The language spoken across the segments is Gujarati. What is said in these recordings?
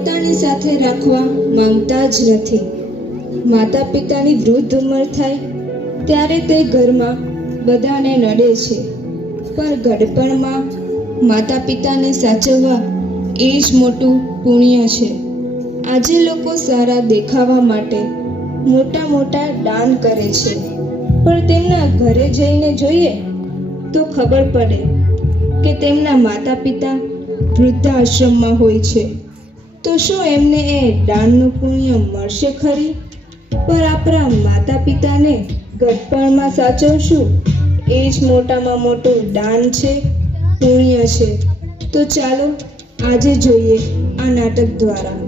પોતાની સાથે રાખવા માંગતા જ નથી. માતા પિતાની વૃદ્ધ ઉંમર થાય ત્યારે તે ઘરમાં બધાને નડે છે, પણ ગડપણમાં માતા પિતાને સાચવવા એ જ મોટું પુણ્ય છે. આજે લોકો સારા દેખાવા માટે મોટા મોટા દાન કરે છે, પણ તેમના ઘરે જઈને જોઈએ તો ખબર પડે કે તેમના માતા પિતા વૃદ્ધાશ્રમમાં હોય છે. તો શું એમને એ દાનનું પુણ્ય મળશે ખરી? પર આપણા માતા પિતાને ગડપણમાં સાચવશું એ જ મોટામાં મોટું દાન છે, પુણ્ય છે. તો ચાલો આજે જોઈએ આ નાટક દ્વારા.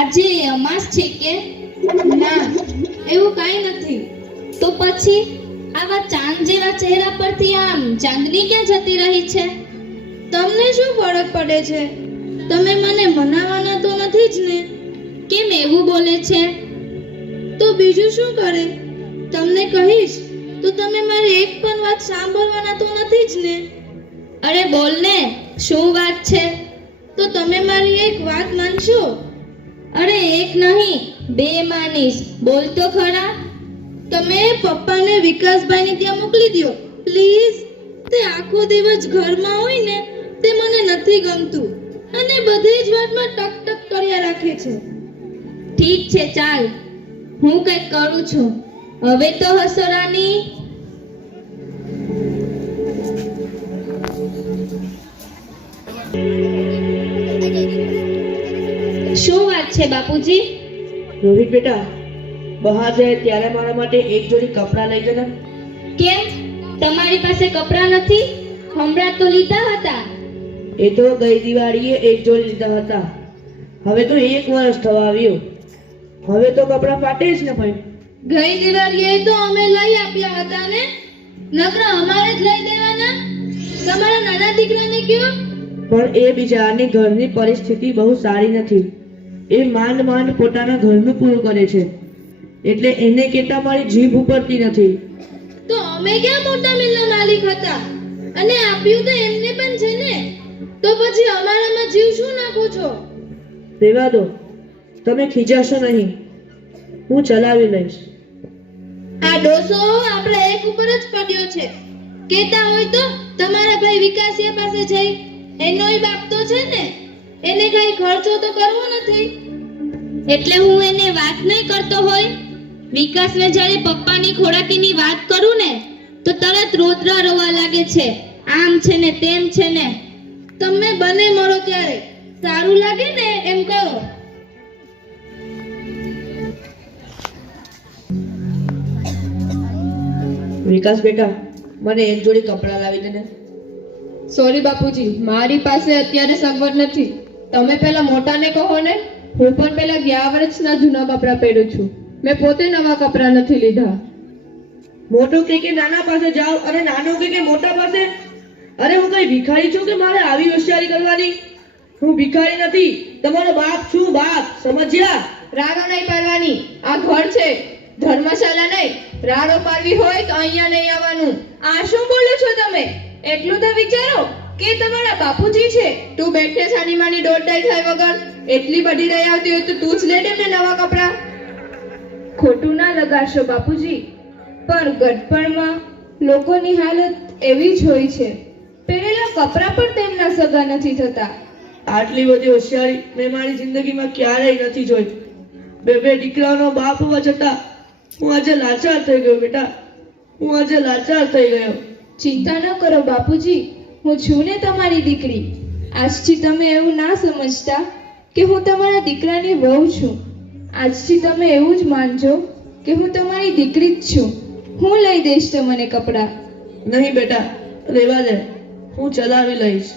આજે અમાસ છે કે? ના, એવું કાંઈ નથી. તો પછી આવા ચાંદ જેવા ચહેરા પરથી આમ ચાંદની ક્યાં જતી રહી છે? તમને શું ફરક પડે છે? તમે મને મનાવવાના તો નથી જ ને? કેમ એવું બોલે છે? તો બીજું શું કરે? તમને કહીશ તો તમે મારી એક પણ વાત સાંભળવાના તો નથી જ ને? અરે બોલ ને, શું વાત છે? તો તમે મારી એક વાત માનશો? અરે એક નહીં, બે માનીશ. બોલ તો ખરા. તમે પપ્પાને વિકાસભાઈને ત્યાં મોકલી દો પ્લીઝ. તે આખો દિવસ ઘરમાં હોય ને તે મને નથી ગમતું અને બધી જ વાતમાં ટક ટક કર્યા રાખે છે. ઠીક છે, ચાલ, હું કંઈક કરું છું. હવે તો હસો રાની. શું વાત છે બાપુજી? રોહિત બેટા, બહાર જાય ત્યારે મારા માટે એક જોડી કપડાં લઈ જને. કેમ, તમારી પાસે કપડાં નથી? હમણાં તો લીધા હતા. એ તો ગઈ દિવાળીએ એક જોડી લીધા હતા. હવે તો 1 વર્ષ થવા આવ્યું. હવે તો કપડાં ફાટે જ ને ભાઈ. ગઈ દિવાળીએ તો અમે લઈ આપ્યા હતા ને, નકર અમારે જ લઈ દેવાના. તમારા નાના દીકરાને કયો. પણ એ બિચારાની ઘરની પરિસ્થિતિ બહુ સારી નથી. એ માંડ માંડ પોતાના ઘરનું પૂરું કરે છે, એટલે એને કહેતા મારી જીભ ઉપરતી નથી. તો અમે ક્યાં મોટા મિલના માલિક હતા અને આપ્યું તો એમને પણ છે ને, તો પછી અમારામાં જીવ શું નાખો છો? રહેવા દો, તમે ખીજાશો નહીં, હું ચલાવી લઈશ. આ ડોસો આપણે એક ઉપર જ પડ્યો છે. કહેતા હોય તો તમારા ભાઈ વિકાસિયા પાસે જઈ, એનોય બાપ તો છે ને, એને કઈ ખર્ચો તો કરવો નથી. એટલે હું એને વાત નહીં કરતો હોય? વિકાસને જ્યારે પપ્પાની ખોરાકીની વાત કરું ને તો તરત રોતરા રોવા લાગે છે. આમ છે ને તેમ છે ને. તમે બને મળો ત્યારે સારું લાગે ને એમ કરો. વિકાસ બેટા, મને એક જોડી કપડાં લાવી દે ને. સોરી બાપુજી, મારી પાસે અત્યારે સગવડ નથી. તમે પેલા મોટાને કહો ને. હું પણ પેલા ગયા વર્ષના જૂના કપડાં પહેરું છું. મેં પોતે નવા કપડાં નથી લીધા. મોટો કે નાના પાસે જાઓ અને નાનો કે મોટા પાસે. અરે હું કઈ ભિખારી છું કે મારે આવી હોશિયારી કરવાની? હું ભિખારી નથી, તમારો બાપ છું, બાપ. સમજ્યા? રાડો નહીં પાડવાની. આ ઘર છે, ધર્મશાળા નહીં. રાડો પાડવી હોય તો અહીંયા નહીં આવવાનું. આ શું બોલો છો તમે? એટલું તો વિચારો કે તમારા બાપુજી છે. તું બેઠે સાની માની દોડડાઈ થાય વગર. એટલી બધી દઈ આવતી હોય તો તું જ લે દે ને નવા કપડાં. ખોટું ના લગાડશો બાપુજી, પણ ગડપણમાં લોકોની હાલત એવી જ હોય છે. પહેરેલા કપડાં પણ તેમના સગા નથી થતા. આટલી બધી હોશિયારી મેં મારી જિંદગીમાં ક્યારેય નથી જોઈ. બે દીકરાનો બાપ હોવા છતાં હું આજે લાચાર થઈ ગયો બેટા. હું આજે લાચાર થઈ ગયો. ચિંતા ન કરો બાપુજી, હું છું ને તમારી દીકરી. આજથી તમે એવું ના સમજતા કે હું તમારા દીકરાની વહુ છું. આજથી તમે એવું જ માનજો કે હું તમારી દીકરી જ છું. હું લઈ દઈશ તમને કપડાં. નહીં બેટા, રહેવા દે, હું ચલાવી લઈશ.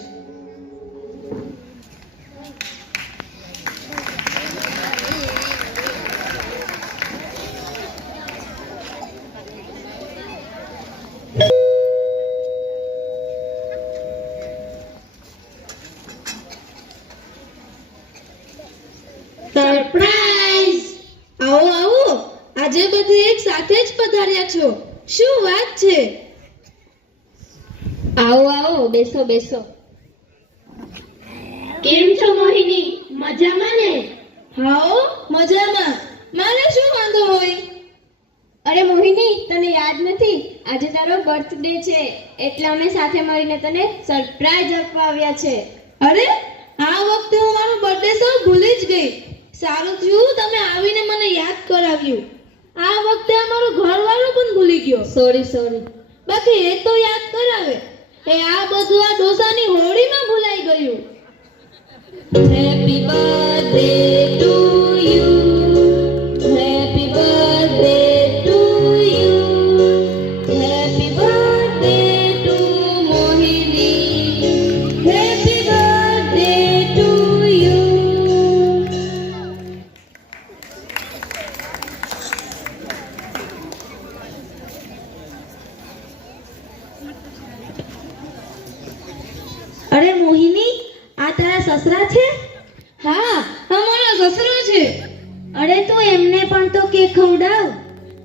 સરપ્રાઈઝ! આવો આવો, આજે બધી એક સાથે જ પધાર્યા છો. શું વાત છે? આવો આવો, બેસો બેસો. કેમ છો મોહિની? મજામાં ને? હાઓ, મજામાં. મારે શું વાંધો હોય? અરે મોહિની, તને યાદ નથી? આજે તારો બર્થડે છે, એટલે અમે સાથે મળીને તને સરપ્રાઈઝ આપવા આવ્યા છે. અરે, આ વખતે હું મારો બર્થડે તો ભૂલી જ ગઈ. સારું થયું તમે આવીને મને યાદ કરાવ્યું. આ વખતે અમારો ઘરવાળો પણ ભૂલી ગયો. સોરી. બાકી એ તો યાદ કરાવે. એ આ બધું આ ડોસાની હોળીમાં ભૂલાઈ ગયું. Happy birthday to you. Happy birthday to you. Happy birthday to Mohini. Happy birthday to you. અરે મોહિની, આ તારા સસરા છે? હા, અમારા સસરો છે. અરે તું એમને પણ તો કેક ખવડાવ.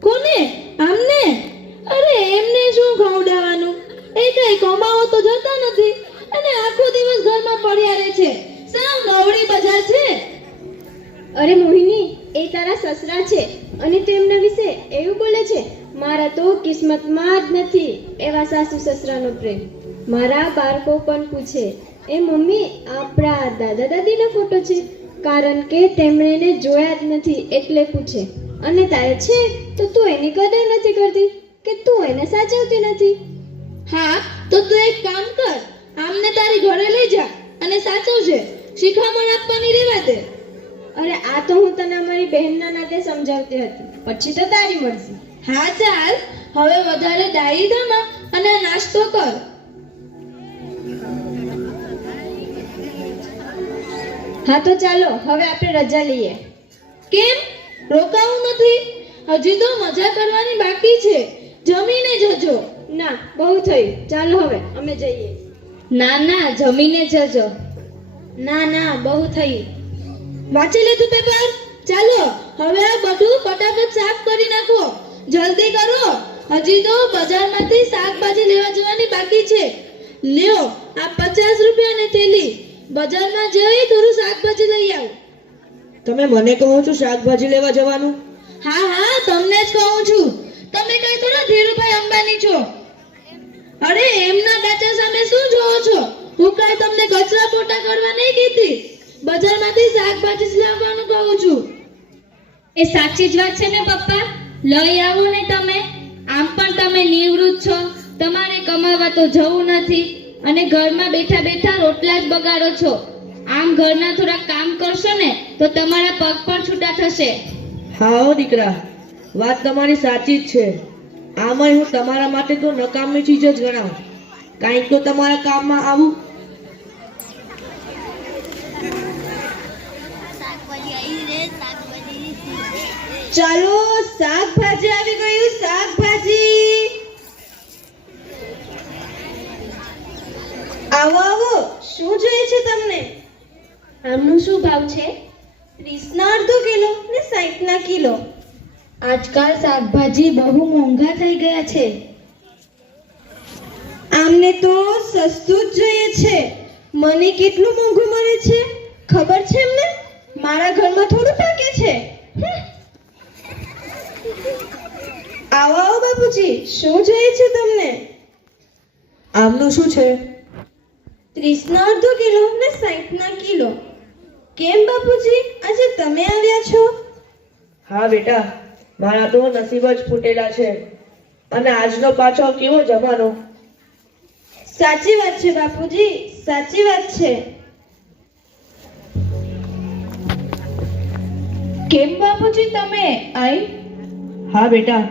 કોને? આમને? અરે એમને શું ખવડાવવાનું? એ કઈ કમાવો તો જતા નથી અને આખો દિવસ ઘરમાં પડ્યા રહે છે. સાવ નવડી બજાર છે. અરે મોહિની, એ તારા સસરા છે અને તું એમના વિશે એવું બોલે છે? મારા તો કિસ્મતમાં જ નથી એવા સાસુ સસરાનો પ્રેમ. મારા બાળકો પણ પૂછે, એ મમ્મી, આપણા દાદા દાદીનો ફોટો છે? કારણ કે તેમણે એને જોયા જ નથી એટલે પૂછે. અને તારે છે તો તું એની કદર નથી કરતી કે તું એને સાચવતી નથી. હા, તો તું એક કામ કર, આમને તારી ઘરે લઈ જા અને સાચવજે. શિખામણ આપવાની રહેવા દે. અરે આ તો હું તને અમારી બહેનના નાતે સમજાવતી હતી, પછી તો તારી મરજી. હા ચાલ, હવે વધારે ડાયરી થમા અને નાસ્તો કર. હા તો ચાલો હવે આપણે રજા લઈએ. કેમ? રોકાવું નથી? હજી તો મજા કરવાની બાકી છે. જમીને જજો. ના, બહુ થયું, ચાલો હવે અમે જઈએ. ના, જમીને જજો. ના, બહુ થયું. વાંચી લીધું પેપર? ચાલો હવે આ બધું ફટાફટ સાફ કરી નાખો. જલ્દી કરો, હજી તો બજારમાંથી શાકભાજી લેવા જવાની બાકી છે. લ્યો આ 50 રૂપિયાની થેલી. બજારમાં જઈ થોડું શાકભાજી લઈ આવ. તમે મને કહો છો શાકભાજી લેવા જવાનું? હા, તમને જ કહું છું. તમે કઈ થોડા ધીરુભાઈ અંબાણી છો? અરે એમના ડાચા સામે શું જોવો છો? હું કઈ તમને કચરા પોટા કરવા નહીં કીધી. બજારમાંથી શાકભાજી જ લાવવાનું કહું છું. એ સાચી જ વાત છે ને પપ્પા? લઈ આવો ને તમે. આમ પણ તમે નિવૃત્ત છો, તમારે કમાવા તો જવું નથી અને ઘરમાં બેઠા બેઠા રોટલા જ બગાડો છો. આમ ઘરના થોડા કામ કરશો ને તો તમારા પગ પણ છૂટા થશે. હા હો દીકરા, વાત તમારી સાચી જ છે. આમાંય હું તમારા માટે તો નકામી ચીજ જ ગણાવું. કાંઈક તો તમારા કામમાં આવું. ચાલો, શાકભાજી આવી ગયું. શાકભાજી આવો. શું જોઈએ છે તમને? આમનો શું ભાવ છે? 30 ના અડધો કિલો ને 60 ના કિલો. આજકાલ શાકભાજી બહુ મોંઘા થઈ ગયા છે. આમને તો સસ્તું જ જોઈએ છે. મને કેટલું મોંઘું મળે છે ખબર છે એમને? મારા ઘરમાં થોડું પાકે છે. આવો બાપુજી, શું જોઈએ છે તમને? આમનું શું છે? 30 ના અડધો કિલો ને 60 ના કિલો. કેમ બાપુજી, આજે તમે આવ્યા છો? હા બેટા, મારા તો નસીબ જ ફૂટેલા છે. અને આજનો પાછો કેવો જમાનો. સાચી વાત છે બાપુજી, સાચી વાત છે. કેમ બાપુજી તમે આઈ? હા બેટા,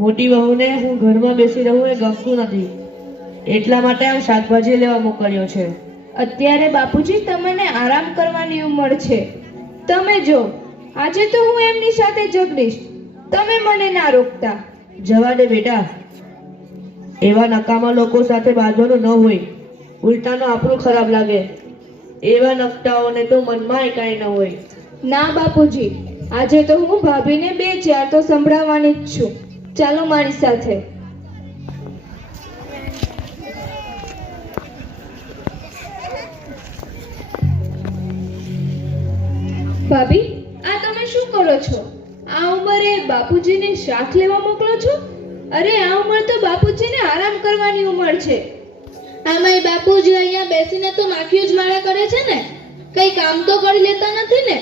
મોટી વહુને હું ઘરમાં બેસી રહું એ ગમતું નથી, એટલા માટે આમ શાકભાજી લેવા મોકલ્યો છે. અત્યારે બાપુજી તમને આરામ કરવાની ઉંમર છે. તમે જો, આજે તો હું એમની સાથે ઝઘડીશ. તમે મને ના રોકતા. જવા દે બેટા, એવા નકામા લોકો સાથે બાંધવાનું ન હોય, ઉલટાનો આપણું ખરાબ લાગે. એવા નકટાઓને તો મનમાં કાંઈ ન હોય. ના બાપુજી, આજે તો હું ભાભીને 2-4 તો સંભળાવવાની જ છું. ચાલો મારી સાથે. ભાભી, આ તમે શું કરો છો? આ ઉંમરે બાપુજીને શાક લેવા મોકલો છો? અરે આ ઉંમર તો બાપુજીને આરામ કરવાની ઉંમર છે. આમાંય બાપુજી અહીંયા બેસીને તો માખીઓ જ માળા કરે છે ને, કઈ કામ તો કરી લેતા નથી ને.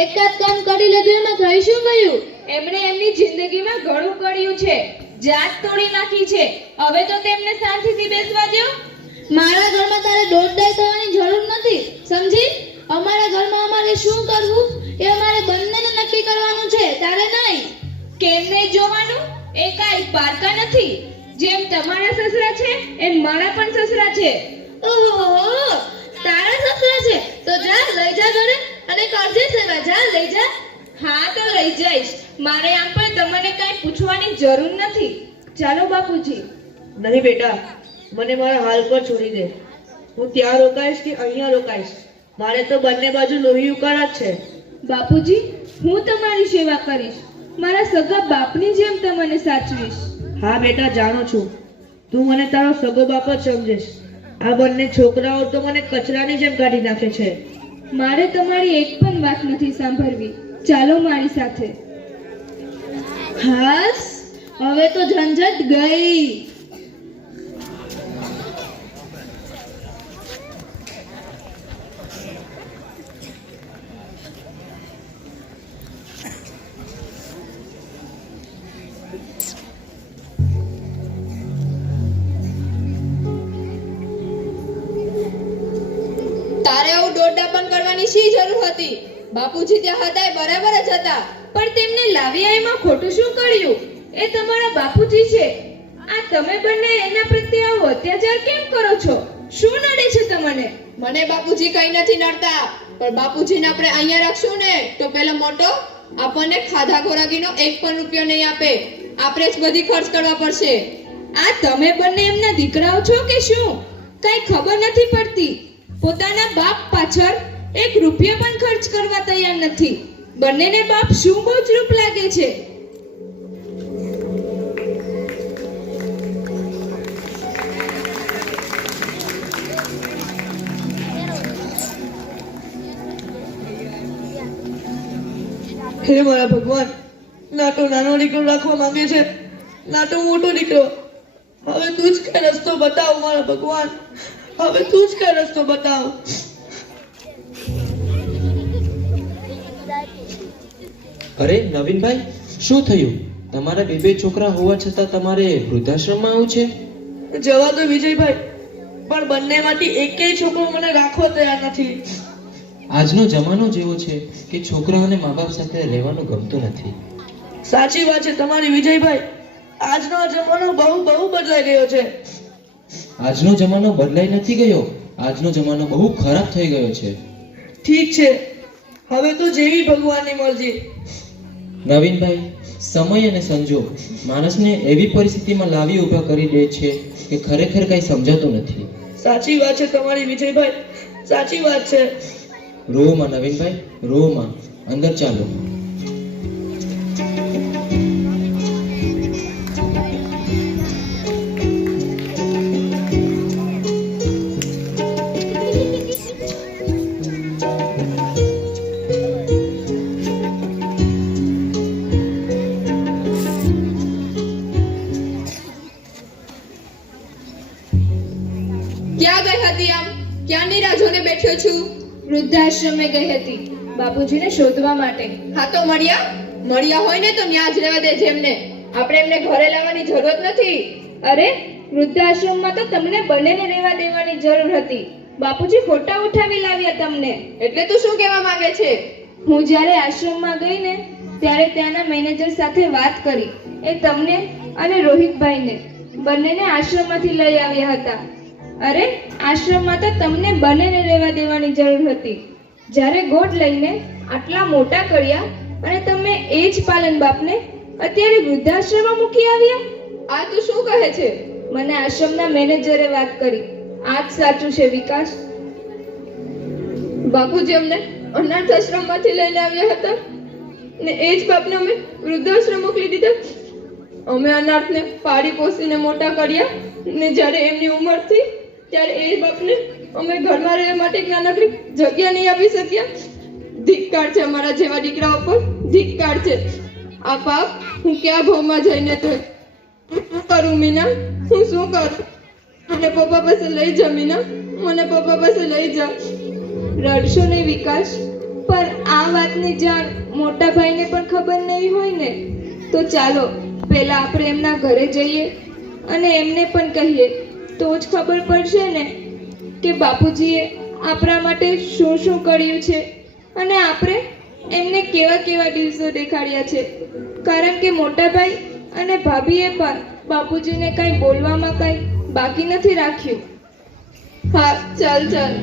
એકાદ કામ કરી લીધું એમાં થઈ શું ગયું? એમણે એમની જિંદગીમાં ઘણું કર્યું છે, જાત તોડી નાખી છે. હવે તો તેમને શાંતિથી બેસવા દો. મારા ઘરમાં તારે દોડદાય થવાની જરૂર નથી, સમજી? અમારા ઘરમાં અમારે શું કરવું એ અમારે બંનેને નક્કી કરવાનું છે, તારે નહીં. કેમ નહીં જોવાનું? એ કાંઈ પારકા નથી. જેમ તમારા સસરા છે એમ મારા પણ સસરા છે. ઓહો, તારા સસરા છે તો જા લઈ જા ઘરે અને કરજે સેવા. જા લઈ જા. હા તો લઈ જઈશ. મારે આમ પણ તમને કાંઈ પૂછવાની જરૂર નથી. ચાલો બાપુજી. નહીં બેટા, મને મારા હાલ પર છોડી દે. હું ત્યાં રોકાઈશ કે અહીંયા રોકાઈશ, મારે તો બંને બાજુ લોહી ઉકાળા જ છે. બાપુજી, હું તમારી સેવા કરીશ. મારા સગા બાપની જેમ તમને સાચવીશ. હા બેટા, જાણું છું તું મને તારો સગો બાપ જ સમજેશ. આ બંને છોકરાઓ તો મને કચરાની જેમ કાઢી નાખે છે. મારે તમારી એક પણ વાત નથી સાંભળવી. ચાલો મારી સાથે. હાસ, હવે તો ઝંઝટ ગઈ. તારે આવું દોડડાપણ કરવાની શી જરૂર હતી? બાપુજી ત્યાં હતા એ બરાબર જ હતા. પણ તેમને લાવ્યા એમાં ખોટું શું કર્યું? એ તમારા બાપુજી છે. આ તમે બંને એના પ્રત્યે આવો અત્યાચાર કેમ કરો છો? શું નડે છે તમને? મને બાપુજી કઈ નથી નડતા, પણ બાપુજીને આપણે અહીંયા રાખશું ને તો પેલો મોટો આપણને ખાધા ખોરાકીનો 1 પણ રૂપિયો નહીં આપે. આપણે જ બધી ખર્ચ કરવા પડશે. આ તમે બંને એમના દીકરાઓ છો કે શું? કઈ ખબર નથી પડતી. પોતાના બાપ પાછળ 1 રૂપિયો પણ ખર્ચ કરવા તૈયાર નથી. બંનેને બાપ શું બોજરૂપ લાગે છે. હે મારા ભગવાન, ના તો નાનો દીકરો રાખવા માંગે છે, ના તો મોટો દીકરો. હવે તું જ કઈ રસ્તો બતાવ મારા ભગવાન, હવે તું જ કઈ રસ્તો બતાવ. અરે નવીનભાઈ, શું થયું? તમારા 2 છોકરા હોવા છતાં તમારે વૃદ્ધાશ્રમમાં આવું છે? જવા દો વિજયભાઈ, પણ બંનેમાંથી એકેય છોકરો મને રાખવો તૈયાર નથી. આજનો જમાનો જેવો છે કે છોકરાઓને મા બાપ સાથે રહેવાનું ગમતું નથી. સાચી વાત છે તમારી વિજયભાઈ, આજનો આ જમાનો બહુ બદલાઈ ગયો છે. આજનો જમાનો બદલાઈ નથી ગયો, આજનો જમાનો બહુ ખરાબ થઈ ગયો છે. ઠીક છે, હવે તો જેવી ભગવાનની મરજી. નવીનભાઈ, સમય અને સંજોગ માણસને એવી પરિસ્થિતિમાં લાવી ઊભા કરી દે છે કે ખરેખર કઈ સમજાતું નથી. સાચી વાત છે તમારી વિજયભાઈ, સાચી વાત છે. રોમાં નવીનભાઈ, રોમાં. અંદર ચાલો. ક્યાં ગઈ હતી આમ? ક્યાંની રાહ જોઈને બેઠ્યો છું? વૃદ્ધાશ્રમે ગઈ હતી બાપુજીને શોધવા માટે. હા તો મળ્યા હોય ને તો ન્યા જ રહેવા દે જેમને. આપણે એમને ઘરે લાવવાની જરૂર નથી. અરે, વૃદ્ધાશ્રમમાં તો તમને બંનેને રહેવા દેવાની જરૂર હતી. બાપુજી ખોટા ઉઠાવી લાવ્યા તમને. એટલે તું શું કહેવા માંગે છે? હું જ્યારે આશ્રમમાં ગઈ ને ત્યારે ત્યાંના મેનેજર સાથે વાત કરી. એ તમને અને રોહિતભાઈને બંનેને આશ્રમમાંથી લઈ આવ્યા હતા. અરે, આશ્રમમાં તો તમને બંનેને રહેવા દેવાની જરૂર હતી. જ્યારે ગોદ લઈને આટલા મોટા કર્યા અને તમે એ જ પાલન બાપને અત્યારે વૃદ્ધાશ્રમમાં મૂકી આવ્યા. આ તું શું કહે છે? મને આશ્રમના મેનેજરે વાત કરી. આ જ સાચું છે વિકાસ. બાપુજી અમને અનાથ આશ્રમમાંથી લઈને આવ્યા હતા. ને એ જ બાપને અમે વૃદ્ધાશ્રમ મોકલી દીધા. અમે અનાથને પાળી પોસીને મોટા કર્યા ને જ્યારે એમની ઉંમર થઈ ત્યારે એ બાપને અમે ઘરમાં રહેવા માટે એક નાનકડી જગ્યા નહીં આપી શક્યા. ધિક્કાર છે અમારા જેવા દીકરા ઉપર, ધિક્કાર છે. આ પાપ હું ક્યાં ભાવમાં જઈને તો શું કરું મીના, હું શું કરું? મને પપ્પા પાસે લઈ જા મીના, મને પપ્પા પાસે લઈ જા. રડશો નહીં વિકાસ, પણ આ વાતની જાણ મોટા ભાઈને પણ ખબર નહીં હોય ને. તો ચાલો પહેલા આપણે એમના ઘરે જઈએ અને એમને પણ કહીએ, તો જ ખબર પડશે ને કે બાપુજીએ આપણા માટે શું શું કર્યું છે અને આપણે એમને કેવા કેવા દિવસો દેખાડ્યા છે. કારણ કે મોટા ભાઈ અને ભાભીએ પણ બાપુજીને કંઈ બોલવામાં કંઈ બાકી નથી રાખ્યું. હા ચાલ ચાલ.